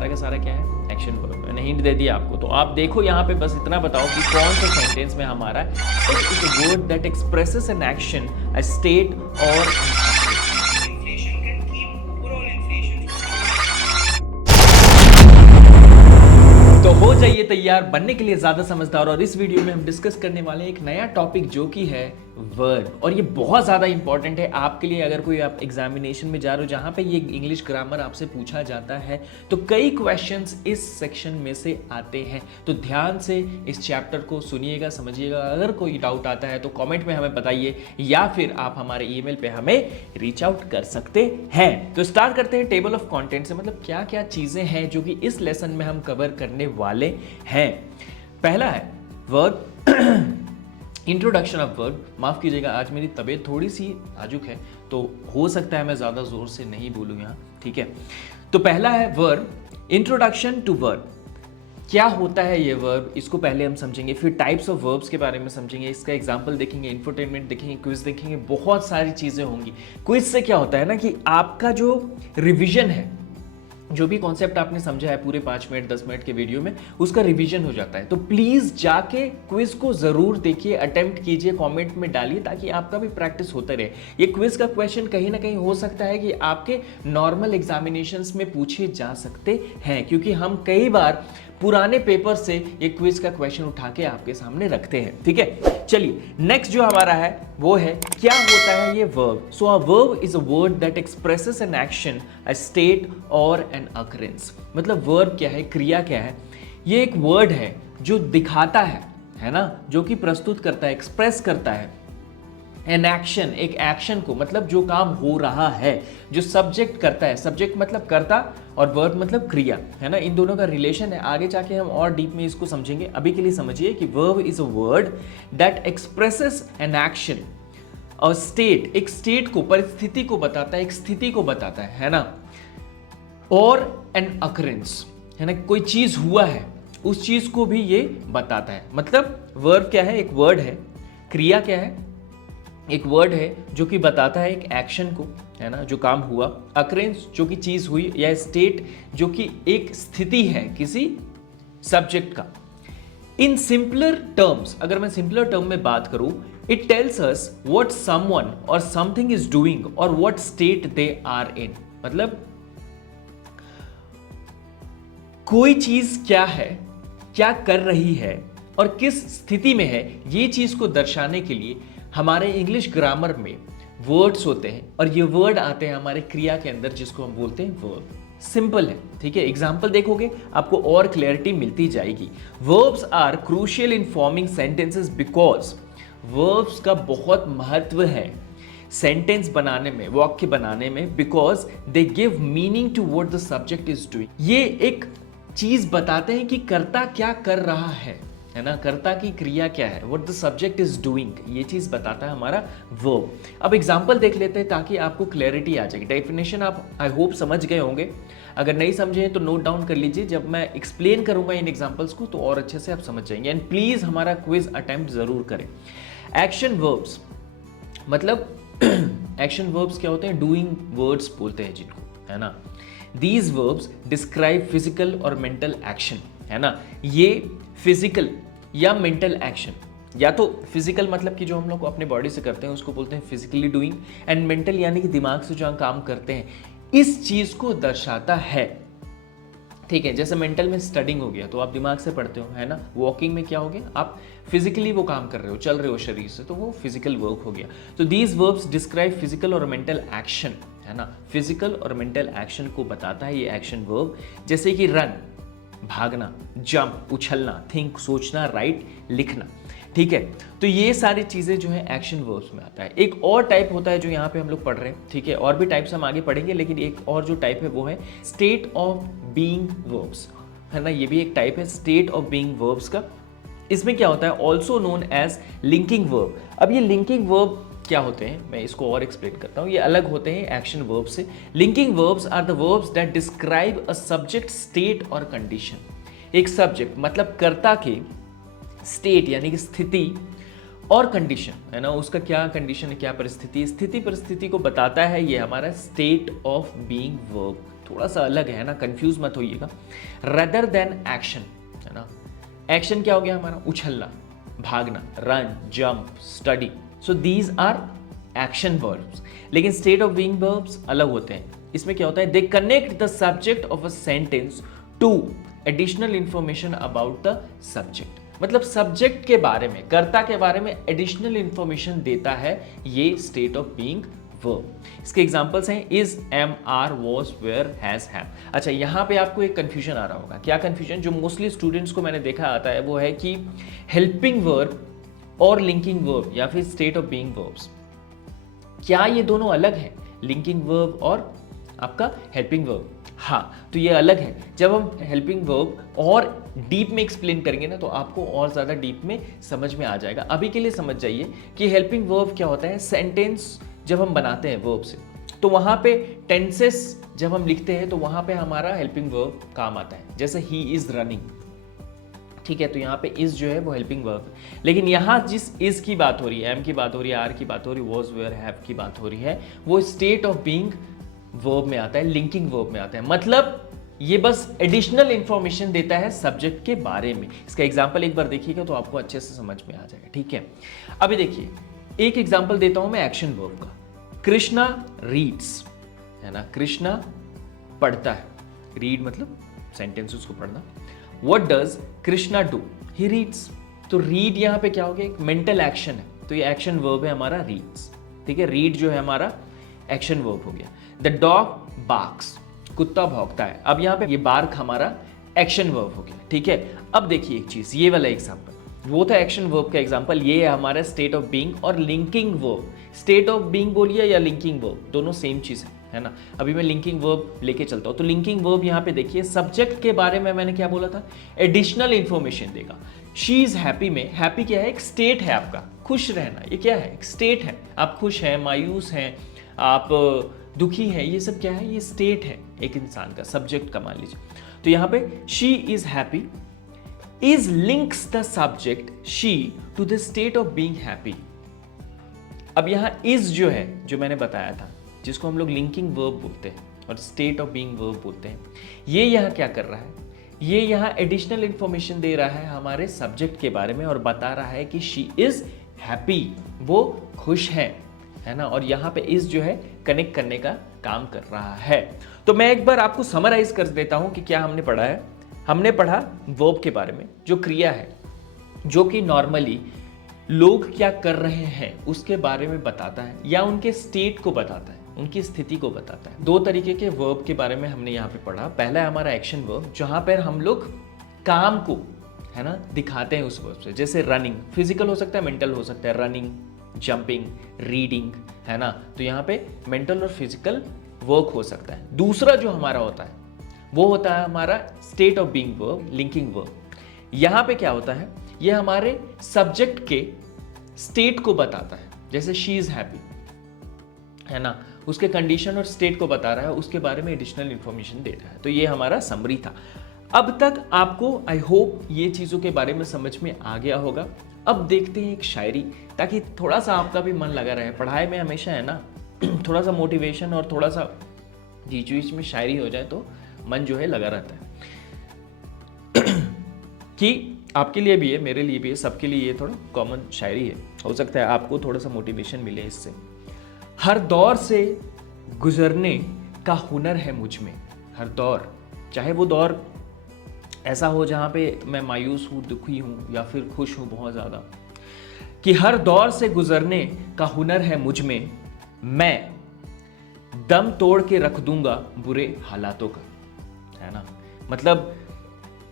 सारा का सारा क्या है, एक्शन वर्ब। मैंने हिंट दे दिया आपको, तो आप देखो यहाँ पे, बस इतना बताओ कि कौन सा सेंटेंस में हमारा is a word that expresses an action, a state और Inflation can keep overall inflation. तो हो जाइए तैयार बनने के लिए ज्यादा समझदार। और इस वीडियो में हम डिस्कस करने वाले हैं एक नया टॉपिक जो कि है वर्ब। और ये बहुत ज्यादा इंपॉर्टेंट है आपके लिए, अगर कोई आप एग्जामिनेशन में जा रहे हो जहां पे ये इंग्लिश ग्रामर आपसे पूछा जाता है, तो कई क्वेश्चंस इस सेक्शन में से आते हैं। तो ध्यान से इस चैप्टर को सुनिएगा, समझिएगा। अगर कोई डाउट आता है तो कॉमेंट में हमें बताइए, या फिर आप हमारे ईमेल पे हमें रीच आउट कर सकते हैं। तो स्टार्ट करते हैं टेबल ऑफ कंटेंट से, मतलब क्या क्या चीजें हैं जो कि इस लेसन में हम कवर करने वाले हैं। पहला है वर्ब, इंट्रोडक्शन ऑफ वर्ब। माफ कीजिएगा, आज मेरी तबीयत थोड़ी सी नाजुक है, तो हो सकता है मैं ज़्यादा ज़ोर से नहीं बोलूँ यहाँ, ठीक है। तो पहला है वर्ब, इंट्रोडक्शन टू वर्ब। क्या होता है ये वर्ब, इसको पहले हम समझेंगे, फिर टाइप्स ऑफ वर्ब्स के बारे में समझेंगे, इसका एग्जांपल देखेंगे, इंफोटेनमेंट देखेंगे, क्विज देखेंगे, बहुत सारी चीज़ें होंगी। क्विज से क्या होता है ना कि आपका जो रिविजन है, जो भी कॉन्सेप्ट आपने समझा है पूरे 5 मिनट 10 मिनट के वीडियो में, उसका रिवीजन हो जाता है। तो प्लीज जाके क्विज को जरूर देखिए, अटेम्प्ट कीजिए, कमेंट में डालिए, ताकि आपका भी प्रैक्टिस होता रहे। ये क्विज का क्वेश्चन कहीं ना कहीं हो सकता है कि आपके नॉर्मल एग्जामिनेशंस में पूछे जा सकते हैं, क्योंकि हम कई बार पुराने पेपर से ये क्विज का क्वेश्चन उठा के आपके सामने रखते हैं, ठीक है। चलिए नेक्स्ट जो हमारा है वो है, क्या होता है ये verb. So a verb is a word that expresses an action, a state और एन अकरेंस। मतलब वर्ब क्या है, क्रिया क्या है, ये एक वर्ड है जो दिखाता है ना, जो कि प्रस्तुत करता है, एक्सप्रेस करता है एन एक्शन, एक एक्शन को, मतलब जो काम हो रहा है, जो सब्जेक्ट करता है। सब्जेक्ट मतलब करता और वर्ब मतलब क्रिया, है ना, इन दोनों का रिलेशन है। आगे जाके हम और डीप में इसको समझेंगे। अभी के लिए समझिए कि verb is a word that expresses an action, और स्टेट, एक स्टेट को, परिस्थिति को बताता है, एक स्थिति को बताता है ना, और एन अकरेंस, है ना, कोई चीज हुआ है उस चीज को भी ये बताता है। मतलब वर्ब क्या है, एक वर्ड है। क्रिया क्या है, एक वर्ड है जो कि बताता है एक एक्शन को, है ना, जो काम हुआ। अकरेंस जो कि चीज हुई, या स्टेट जो कि एक स्थिति है किसी सब्जेक्ट का। इन सिंपलर टर्म्स, अगर मैं सिंपलर टर्म में बात करूं, it tells us what someone or something is doing or what state they are in. मतलब कोई चीज क्या है, क्या कर रही है और किस स्थिति में है, ये चीज को दर्शाने के लिए हमारे इंग्लिश ग्रामर में वर्ड्स होते हैं, और ये वर्ड आते हैं हमारे क्रिया के अंदर, जिसको हम बोलते हैं वर्ब। सिंपल है, ठीक है। एग्जाम्पल देखोगे आपको और क्लैरिटी मिलती जाएगी। Verbs are crucial in forming sentences because, verbs का बहुत महत्व है सेंटेंस बनाने में, वाक्य बनाने में, because they give meaning to what the subject is doing. ये एक चीज बताते हैं कि कर्ता क्या कर रहा है ना, कर्ता की क्रिया क्या है, what the subject is doing, ये चीज बताता है हमारा वर्ब। अब एग्जांपल देख लेते हैं ताकि आपको क्लैरिटी आ जाएगी। डेफिनेशन आप आई होप समझ गए होंगे, अगर नहीं समझे तो नोट डाउन कर लीजिए, जब मैं एक्सप्लेन करूंगा इन एग्जांपल्स को तो और अच्छे से आप समझ जाएंगे। एंड प्लीज हमारा क्विज अटेम्प्ट जरूर करें। एक्शन वर्ब्स, मतलब एक्शन वर्ब्स क्या होते हैं, डूइंग वर्ड्स बोलते हैं जिनको, है ना। दीज वर्ब्स डिस्क्राइब फिजिकल और मेंटल एक्शन, है ना। ये फिजिकल या मेंटल एक्शन, या तो फिजिकल मतलब कि जो हम लोग अपने बॉडी से करते हैं उसको बोलते हैं फिजिकली डूइंग, एंड मेंटल यानी कि दिमाग से जो हम काम करते हैं, इस चीज को दर्शाता है, ठीक है। जैसे मेंटल में स्टडिंग हो गया तो आप दिमाग से पढ़ते हो, है ना। वॉकिंग में क्या हो गया, आप फिजिकली वो काम कर रहे हो, चल रहे हो शरीर से, तो वो फिजिकल वर्क हो गया। तो दीज वर्ब्स डिस्क्राइब फिजिकल और मेंटल एक्शन, है ना। फिजिकल और मेंटल एक्शन को बताता है ये एक्शन वर्ब, जैसे कि रन, भागना, जंप, उछलना, थिंक, सोचना, राइट, लिखना, ठीक है। तो ये सारी चीजें जो है एक्शन वर्ब्स में आता है। एक और टाइप होता है जो यहाँ पे हम लोग पढ़ रहे हैं, ठीक है। और भी टाइप्स हम आगे पढ़ेंगे, लेकिन एक और जो टाइप है वो है स्टेट ऑफ बीइंग वर्ब्स, है ना। ये भी एक टाइप है स्टेट ऑफ बीइंग वर्ब्स का। इसमें क्या होता है, also known as linking verb. अब ये लिंकिंग वर्ब क्या होते हैं, मैं इसको और एक्सप्लेन करता हूँ। ये अलग होते हैं एक्शन वर्ब से। Linking verbs are the verbs that describe a subject, state or condition. एक सब्जेक्ट मतलब कर्ता के स्टेट यानी कि स्थिति और कंडीशन, है ना, उसका क्या कंडीशन है, क्या परिस्थिति, स्थिति परिस्थिति को बताता है ये हमारा स्टेट ऑफ बीइंग वर्ब। थोड़ा सा अलग है ना, कंफ्यूज मत होइएगा। रेदर देन एक्शन, है ना। एक्शन क्या हो गया हमारा, उछलना, भागना, run, jump, study. So these are action verbs. लेकिन स्टेट ऑफ बीइंग वर्ब्स अलग होते हैं। इसमें क्या होता है, they connect the subject of a sentence to additional information about the subject. मतलब सब्जेक्ट के बारे में, कर्ता के बारे में एडिशनल इंफॉर्मेशन देता है ये स्टेट ऑफ बीइंग वर्ब। इसके एग्जांपल्स हैं is, am, are, was, were, has, have. अच्छा, यहां पे आपको एक कंफ्यूजन आ रहा होगा। क्या कंफ्यूजन? जो मोस्टली स्टूडेंट्स को मैंने देखा आता है वो है कि हेल्पिंग वर्ब और लिंकिंग वर्ब या फिर स्टेट ऑफ बीइंग वर्ब्स, क्या ये दोनों अलग हैं, लिंकिंग वर्ब और आपका हेल्पिंग वर्ब? हाँ, तो ये अलग है। जब हम हेल्पिंग वर्ब और डीप में एक्सप्लेन करेंगे ना तो आपको और ज़्यादा डीप में समझ में आ जाएगा। अभी के लिए समझ जाइए कि हेल्पिंग वर्ब क्या होता है। सेंटेंस जब हम बनाते हैं वर्ब से तो वहाँ पे टेंसेस जब हम लिखते हैं तो वहाँ पे हमारा हेल्पिंग वर्ब काम आता है। जैसे ही इज़ रनिंग, ठीक है, तो यहाँ पे इज जो है वो हेल्पिंग वर्ब है। लेकिन यहाँ जिस इज की बात हो रही है, एम की बात हो रही है, आर की बात हो रही है, वॉज, वेयर, हैव की बात हो रही है, वो स्टेट ऑफ बीइंग वर्ब में आता है, लिंकिंग वर्ब में आता है। मतलब ये बस एडिशनल इंफॉर्मेशन देता है सब्जेक्ट के बारे में। इसका एग्जाम्पल एक बार देखिएगा तो आपको अच्छे से समझ में आ जाएगा, ठीक है। अभी देखिए एक एग्जाम्पल देता हूं मैं एक्शन वर्ब का। कृष्णा रीड्स, है ना, कृष्णा पढ़ता है। रीड मतलब सेंटेंसेस को पढ़ना। What does Krishna do? He reads। तो रीड यहाँ पे क्या हो गया, एक मेंटल एक्शन है, तो ये एक्शन वर्ब है हमारा रीड्स, ठीक है। रीड जो है हमारा एक्शन वर्ब हो गया। द डॉग बार्क्स, कुत्ता भौंकता है। अब यहाँ पे ये बार्क हमारा एक्शन वर्ब हो गया, ठीक है। अब देखिए एक चीज, ये वाला एग्जांपल, वो था एक्शन वर्ब का एग्जांपल, ये है हमारा स्टेट ऑफ बीइंग और linking verb. State of being बोलिए या लिंकिंग वर्ब, दोनों सेम चीज है ना। अभी मैं लिंकिंग वर्ब लेके चलता हूं। तो लिंकिंग वर्ब यहाँ पे देखिए सब्जेक्ट के बारे में मैंने क्या बोला था, एडिशनल इंफॉर्मेशन देगा। शी इज हैप्पी में, हैप्पी क्या है, एक स्टेट है आपका, खुश रहना, ये क्या है, एक स्टेट है। आप खुश हैं, मायूस हैं, आप दुखी है, ये सब क्या है, ये स्टेट है एक इंसान का, सब्जेक्ट का मान लीजिए। तो यहाँ पे she is happy, is links the subject she to the state of being happy. अब यहाँ इज जो है, जो मैंने बताया था, जिसको हम लोग लिंकिंग वर्ब बोलते हैं और स्टेट ऑफ बीइंग वर्ब बोलते हैं, ये यहाँ क्या कर रहा है, ये यहाँ एडिशनल इंफॉर्मेशन दे रहा है हमारे सब्जेक्ट के बारे में और बता रहा है कि शी इज हैप्पी, वो खुश है ना। और यहाँ पे इज जो है कनेक्ट करने का काम कर रहा है। तो मैं एक बार आपको समराइज कर देता हूं कि क्या हमने पढ़ा है। हमने पढ़ा वर्ब के बारे में, जो क्रिया है, जो कि नॉर्मली लोग क्या कर रहे हैं उसके बारे में बताता है या उनके स्टेट को बताता है, उनकी स्थिति को बताता है। दो तरीके के वर्ब के बारे में हमने यहाँ पे पढ़ा। पहला है हमारा एक्शन वर्ब, जहां पर हम लोग काम को, है ना, दिखाते हैं उस वर्ब से। जैसे रनिंग, फिजिकल हो सकता है, मेंटल हो सकता है, रनिंग, जंपिंग, रीडिंग, है ना। तो यहाँ पे मेंटल और फिजिकल वर्क हो सकता है। दूसरा जो हमारा होता है वो होता है हमारा state of being verb, linking verb. यहाँ पे क्या होता है, ये हमारे सब्जेक्ट के स्टेट को बताता है। जैसे शी इज हैप्पी, है ना, उसके कंडीशन और स्टेट को बता रहा है, उसके बारे में एडिशनल इंफॉर्मेशन दे रहा है। तो ये हमारा समरी था। अब तक आपको आई होप ये चीज़ों के बारे में समझ में आ गया होगा। अब देखते हैं एक शायरी, ताकि थोड़ा सा आपका भी मन लगा रहे। पढ़ाई में हमेशा है ना थोड़ा सा मोटिवेशन और थोड़ा सा बीच बीच में शायरी हो जाए तो मन जो है लगा रहता है। कि आपके लिए भी है, मेरे लिए भी है, सबके लिए ये थोड़ा कॉमन शायरी है। हो सकता है आपको थोड़ा सा मोटिवेशन मिले इससे। हर दौर से गुजरने का हुनर है मुझ में। हर दौर, चाहे वो दौर ऐसा हो जहाँ पे मैं मायूस हूँ, दुखी हूँ या फिर खुश हूँ बहुत ज़्यादा, कि हर दौर से गुजरने का हुनर है मुझ में, मैं दम तोड़ के रख दूंगा बुरे हालातों का, है ना। मतलब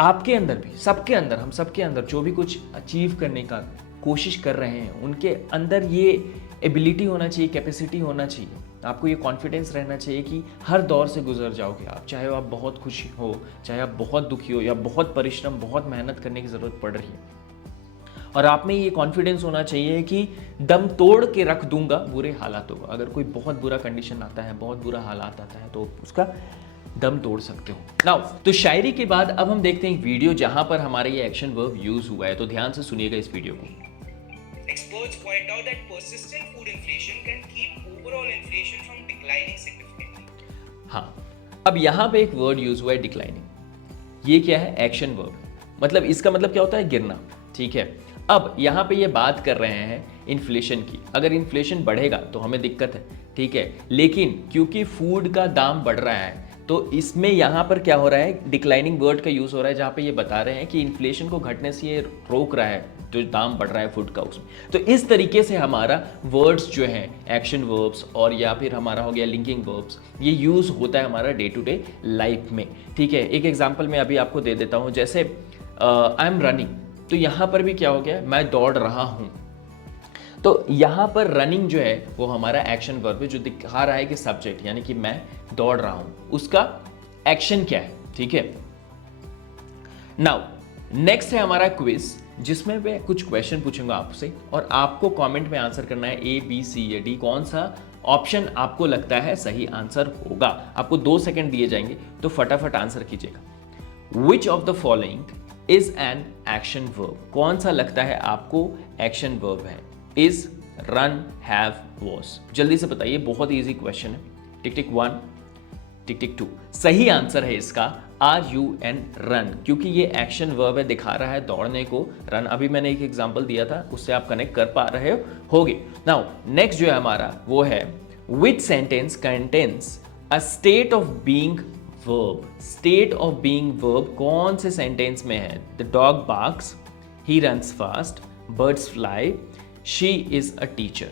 आपके अंदर भी, सबके अंदर, हम सबके अंदर जो भी कुछ अचीव करने का कोशिश कर रहे हैं, उनके अंदर ये एबिलिटी होना चाहिए, कैपेसिटी होना चाहिए, आपको ये कॉन्फिडेंस रहना चाहिए कि हर दौर से गुजर जाओगे आप। चाहे आप बहुत खुशी हो, चाहे आप बहुत दुखी हो, या बहुत परिश्रम, बहुत मेहनत करने की ज़रूरत पड़ रही है, और आप में ये कॉन्फिडेंस होना चाहिए कि दम तोड़ के रख दूंगा बुरे हालातों को। अगर कोई बहुत बुरा कंडीशन आता है, बहुत बुरा हालात आता है, तो उसका दम तोड़ सकते हो। नाउ, तो शायरी के बाद अब हम देखते हैं एक वीडियो जहां पर हमारा ये एक्शन वर्ब यूज हुआ है। तो ध्यान से सुनिएगा इस वीडियो को। Experts point out that persistent food inflation can keep overall inflation from declining significantly. हाँ, अब यहां पे एक वर्ड यूज हुआ है डिक्लाइनिंग। ये क्या है? Action verb. मतलब इसका मतलब क्या होता है? गिरना। ठीक है, अब यहां पे ये बात कर रहे हैं इन्फ्लेशन की। अगर इन्फ्लेशन बढ़ेगा तो हमें दिक्कत है, ठीक है, लेकिन क्योंकि फूड का दाम बढ़ रहा है तो इसमें यहां पर क्या हो रहा है? डिक्लाइनिंग वर्ड का यूज हो रहा है, जहां पे ये बता रहे हैं कि इन्फ्लेशन को घटने से ये रोक रहा है, जो दाम बढ़ रहा है फूड का उसमें। तो इस तरीके से हमारा वर्ड्स जो हैं, एक्शन वर्ब्स और या फिर हमारा हो गया लिंकिंग वर्ब्स, ये यूज होता है हमारा डे टू डे लाइफ में। ठीक है, एक एग्जांपल मैं अभी आपको दे देता हूं, जैसे आई एम रनिंग, तो यहां पर भी क्या हो गया? मैं दौड़ रहा हूं। तो यहां पर रनिंग जो है वो हमारा एक्शन वर्ब है, जो दिखा रहा है कि सब्जेक्ट यानी कि मैं दौड़ रहा हूं, उसका एक्शन क्या है। ठीक है, नाउ नेक्स्ट है हमारा क्विज, जिसमें मैं कुछ क्वेश्चन पूछूंगा आपसे और आपको कमेंट में आंसर करना है ए बी सी या डी, कौन सा ऑप्शन आपको लगता है सही आंसर होगा। आपको 2 सेकंड दिए जाएंगे, तो फटाफट आंसर कीजिएगा। Which of the following is an action verb? कौन सा लगता है आपको एक्शन वर्ब है? Is, run, have, was? जल्दी से बताइए, बहुत इजी क्वेश्चन है। टिक टिक 1, टिक टिक 2। सही आंसर है इसका आर यू एन, रन, क्योंकि ये एक्शन वर्ब है, दिखा रहा है दौड़ने को। रन अभी मैंने एक एग्जांपल दिया था, उससे आप कनेक्ट कर पा रहे होगे। नाउ नेक्स्ट जो है हमारा वो है विच sentence contains a state of being verb? State of being verb कौन से सेंटेंस में है? The dog barks, he runs fast, birds fly, she is a teacher.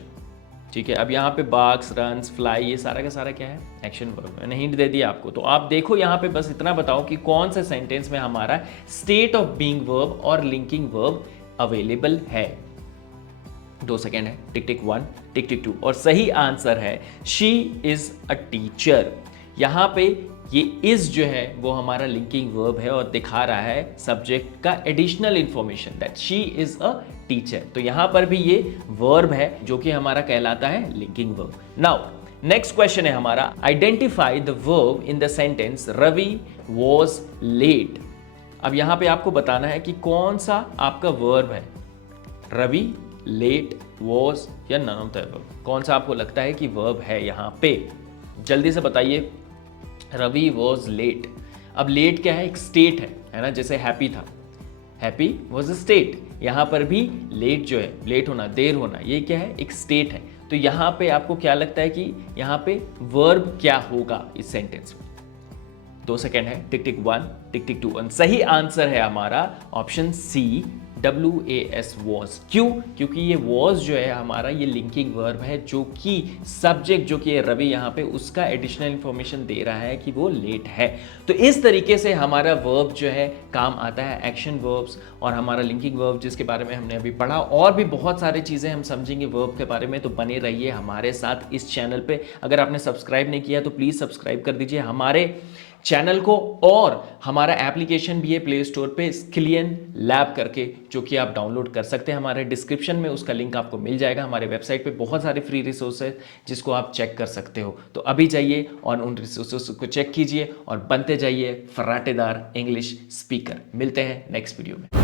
ठीक है, अब यहाँ पे बार्क्स, रन्स, फ्लाई, ये सारा का सारा क्या है? Action verb. मैंने हिंट दे दिया आपको, तो आप देखो यहाँ पे बस इतना बताओ कि कौन से सेंटेंस में हमारा स्टेट ऑफ बीइंग वर्ब और लिंकिंग वर्ब अवेलेबल है। 2 सेकेंड है। टिक टिक 1, टिक टिक 2, और सही आंसर है शी इज अ टीचर। यहाँ पे ये इज जो है वो हमारा लिंकिंग वर्ब है और दिखा रहा है सब्जेक्ट का additional information, that she is a teacher. तो यहां पर भी ये वर्ब है जो कि हमारा कहलाता है linking verb. Now next question है हमारा, identify the verb in the sentence Ravi was late. अब यहां पे आपको बताना है कि कौन सा आपका वर्ब है, रवि, लेट, वॉज या नन ऑफ द अबव। कौन सा आपको लगता है कि वर्ब है यहां पे? जल्दी से बताइए। Ravi was late. अब लेट क्या है? एक स्टेट है ना, जैसे हैप्पी था, हैप्पी वॉज अ स्टेट। यहां पर भी लेट जो है, लेट होना, देर होना, ये क्या है? एक स्टेट है। तो यहां पे आपको क्या लगता है कि यहां पे वर्ब क्या होगा इस सेंटेंस में? 2 सेकेंड है। टिक टिक 1, टिक टिक 2, सही आंसर है हमारा ऑप्शन सी, WAS, वॉज। क्यों? क्योंकि ये वॉज जो है हमारा ये लिंकिंग वर्ब है, जो कि सब्जेक्ट जो कि रवि यहाँ पे उसका एडिशनल इंफॉर्मेशन दे रहा है कि वो लेट है। तो इस तरीके से हमारा वर्ब जो है काम आता है, एक्शन वर्ब्स और हमारा लिंकिंग वर्ब, जिसके बारे में हमने अभी पढ़ा। और भी बहुत सारी चीज़ें हम समझेंगे वर्ब के बारे में, तो बने रहिए हमारे साथ इस चैनल पे। अगर आपने सब्सक्राइब नहीं किया तो प्लीज़ सब्सक्राइब कर दीजिए हमारे चैनल को। और हमारा एप्लीकेशन भी है प्ले स्टोर पे, स्किलियन लैब करके, जो कि आप डाउनलोड कर सकते हैं। हमारे डिस्क्रिप्शन में उसका लिंक आपको मिल जाएगा। हमारे वेबसाइट पे बहुत सारे फ्री रिसोर्स है जिसको आप चेक कर सकते हो। तो अभी जाइए और उन रिसोर्स को चेक कीजिए और बनते जाइए फर्राटेदार इंग्लिश स्पीकर। मिलते हैं नेक्स्ट वीडियो में।